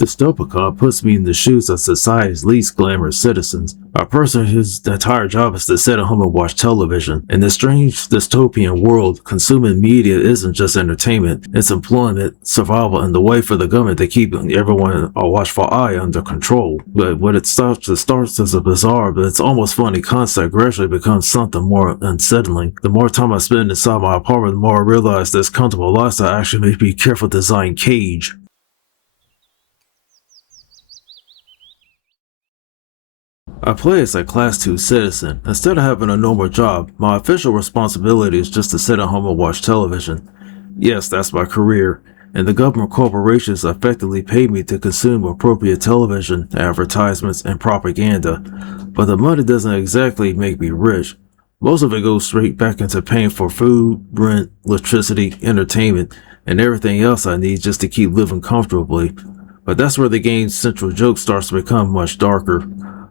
Dystopicon puts me in the shoes of society's least glamorous citizens, a person whose entire job is to sit at home and watch television. In this strange dystopian world, consuming media isn't just entertainment, it's employment, survival, and the way for the government to keep everyone a watchful eye under control. But when it starts as a bizarre, but it's almost funny concept, gradually becomes something more unsettling. The more time I spend inside my apartment, the more I realize this comfortable lifestyle actually may be a careful design cage. I play as a Class 2 citizen. Instead of having a normal job, my official responsibility is just to sit at home and watch television. Yes, that's my career, and the government corporations effectively pay me to consume appropriate television, advertisements, and propaganda. But the money doesn't exactly make me rich. Most of it goes straight back into paying for food, rent, electricity, entertainment, and everything else I need just to keep living comfortably. But that's where the game's central joke starts to become much darker.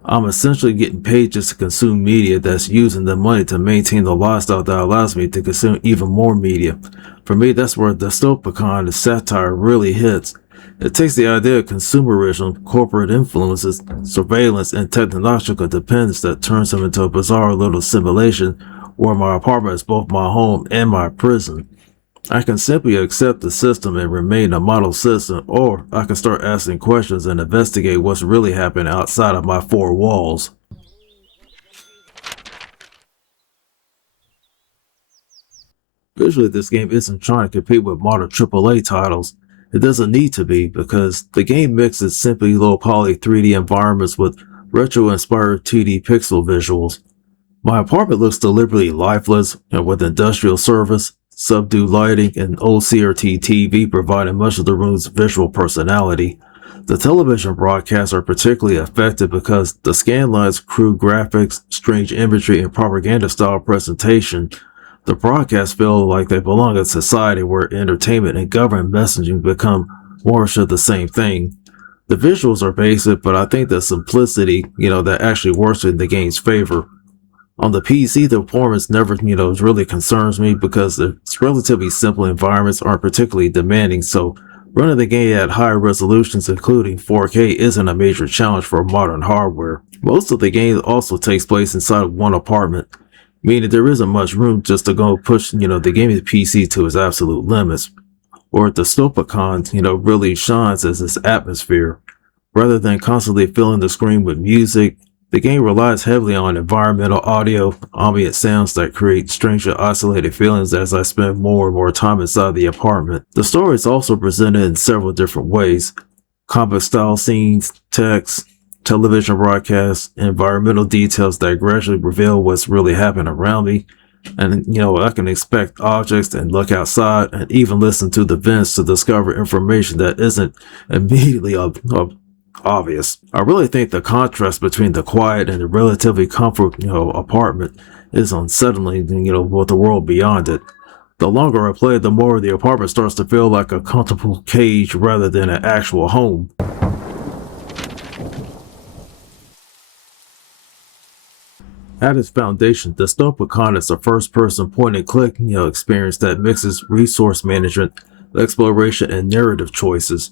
I'm essentially getting paid just to consume media that's using the money to maintain the lifestyle that allows me to consume even more media. For me, that's where Dystopicon, the satire, really hits. It takes the idea of consumerism, corporate influences, surveillance, and technological dependence that turns them into a bizarre little simulation where my apartment is both my home and my prison. I can simply accept the system and remain a model citizen, or I can start asking questions and investigate what's really happening outside of my four walls. Visually, this game isn't trying to compete with modern AAA titles. It doesn't need to be, because the game mixes simply low-poly 3D environments with retro-inspired 2D pixel visuals. My apartment looks deliberately lifeless and with industrial service, subdued lighting, and old CRT TV providing much of the room's visual personality. The television broadcasts are particularly effective because the scanline's crude graphics, strange imagery, and propaganda-style presentation. The broadcasts feel like they belong in a society where entertainment and government messaging become more of the same thing. The visuals are basic, but I think the simplicity, that actually works in the game's favor. On the PC, the performance never, really concerns me because its relatively simple environments aren't particularly demanding, so running the game at higher resolutions, including 4K, isn't a major challenge for modern hardware. Most of the game also takes place inside of one apartment, meaning there isn't much room just to go push, the game's PC to its absolute limits. Or Dystopicon, really shines as its atmosphere. Rather than constantly filling the screen with music, the game relies heavily on environmental audio, ambient sounds that create strange and isolated feelings as I spend more and more time inside the apartment. The story is also presented in several different ways: comic-style scenes, text, television broadcasts, environmental details that gradually reveal what's really happening around me. And, I can inspect objects and look outside and even listen to the vents to discover information that isn't immediately obvious. I really think the contrast between the quiet and the relatively comfortable, apartment is unsettling, with the world beyond it. The longer I play, the more the apartment starts to feel like a comfortable cage rather than an actual home. At its foundation, Dystopicon is a first-person point-and-click, experience that mixes resource management, exploration, and narrative choices.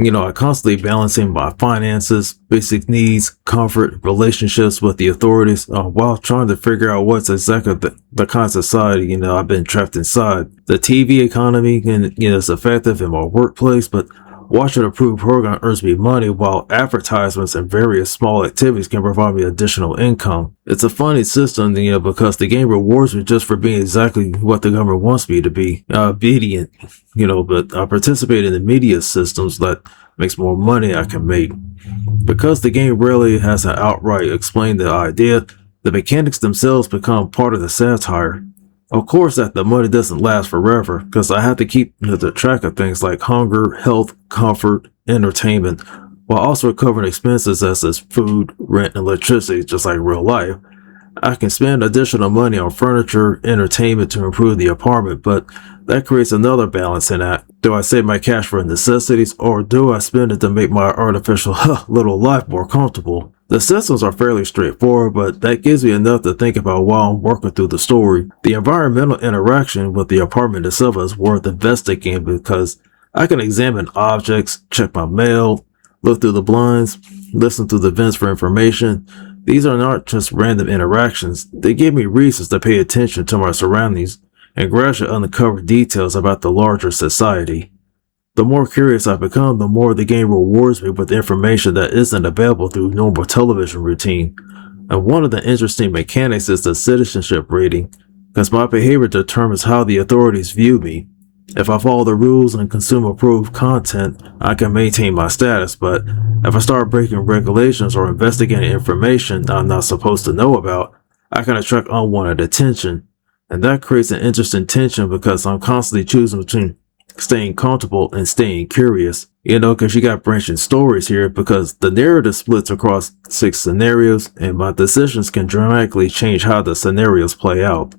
I constantly balancing my finances, basic needs, comfort, relationships with the authorities, while trying to figure out what's exactly the kind of society, I've been trapped inside. The TV economy, is effective in my workplace, but watching a approved program earns me money, while advertisements and various small activities can provide me additional income. It's a funny system, because the game rewards me just for being exactly what the government wants me to be, obedient, but I participate in the media systems that makes more money I can make. Because the game rarely has an outright explain the idea, the mechanics themselves become part of the satire. Of course, that the money doesn't last forever, because I have to keep the track of things like hunger, health, comfort, entertainment, while also covering expenses such as food, rent, and electricity, just like real life. I can spend additional money on furniture, entertainment to improve the apartment, but that creates another balancing act. Do I save my cash for necessities, or do I spend it to make my artificial little life more comfortable? The systems are fairly straightforward, but that gives me enough to think about while I'm working through the story. The environmental interaction with the apartment itself is worth investigating because I can examine objects, check my mail, look through the blinds, listen through the vents for information. These are not just random interactions, they give me reasons to pay attention to my surroundings and gradually uncover details about the larger society. The more curious I become, the more the game rewards me with information that isn't available through normal television routine. And one of the interesting mechanics is the citizenship rating, because my behavior determines how the authorities view me. If I follow the rules and consume approved content, I can maintain my status, but if I start breaking regulations or investigating information I'm not supposed to know about, I can attract unwanted attention. And that creates an interesting tension because I'm constantly choosing between staying comfortable and staying curious. Because you got branching stories here because the narrative splits across 6 scenarios and my decisions can dramatically change how the scenarios play out.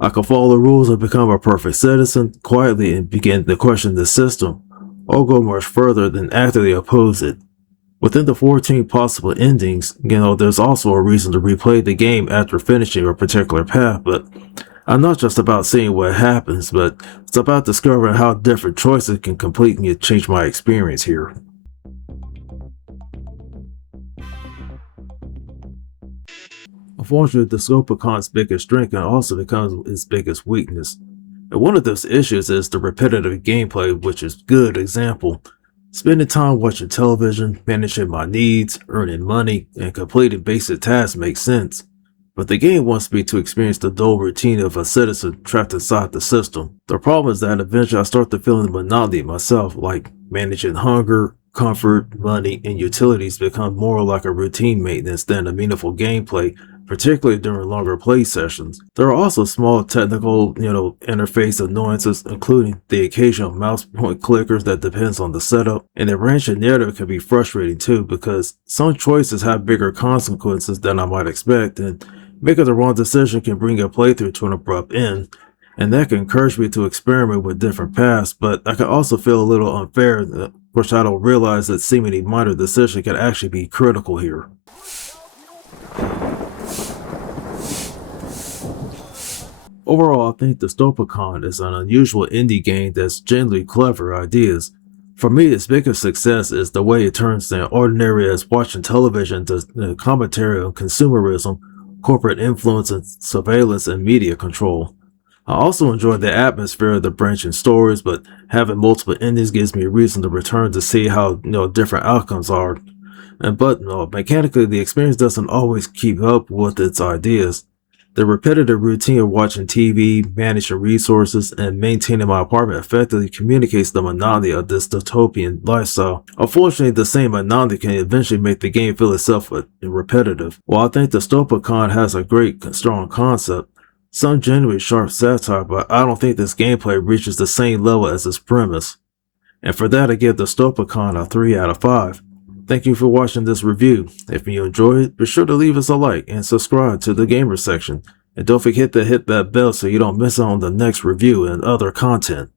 I can follow the rules and become a perfect citizen quietly and begin to question the system, or go much further than actively oppose it. Within the 14 possible endings, there's also a reason to replay the game after finishing a particular path, but I'm not just about seeing what happens, but it's about discovering how different choices can completely change my experience here. Unfortunately, Dystopicon's biggest strength can also become its biggest weakness. And one of those issues is the repetitive gameplay, which is a good example. Spending time watching television, managing my needs, earning money, and completing basic tasks makes sense. But the game wants me to experience the dull routine of a citizen trapped inside the system. The problem is that eventually I start to feel the monotony myself, like managing hunger, comfort, money, and utilities become more like a routine maintenance than a meaningful gameplay, particularly during longer play sessions. There are also small technical, interface annoyances, including the occasional mouse point clickers that depends on the setup, and the branching narrative can be frustrating too because some choices have bigger consequences than I might expect, and making the wrong decision can bring a playthrough to an abrupt end, and that can encourage me to experiment with different paths, but I can also feel a little unfair, which I don't realize that seemingly minor decision can actually be critical here. Overall, I think Dystopicon is an unusual indie game that's genuinely clever ideas. For me, its biggest success is the way it turns the ordinary as watching television to commentary on consumerism, corporate influence, and surveillance and media control. I also enjoy the atmosphere of the branching stories, but having multiple endings gives me a reason to return to see how different outcomes are. But mechanically, the experience doesn't always keep up with its ideas. The repetitive routine of watching TV, managing resources, and maintaining my apartment effectively communicates the monotony of this dystopian lifestyle. Unfortunately, the same monotony can eventually make the game feel itself repetitive. While I think Dystopicon has a great, strong concept, some genuinely sharp satire, but I don't think this gameplay reaches the same level as its premise. And for that, I give Dystopicon a 3 out of 5. Thank you for watching this review. If you enjoyed it, be sure to leave us a like and subscribe to the Gamer section. And don't forget to hit that bell so you don't miss out on the next review and other content.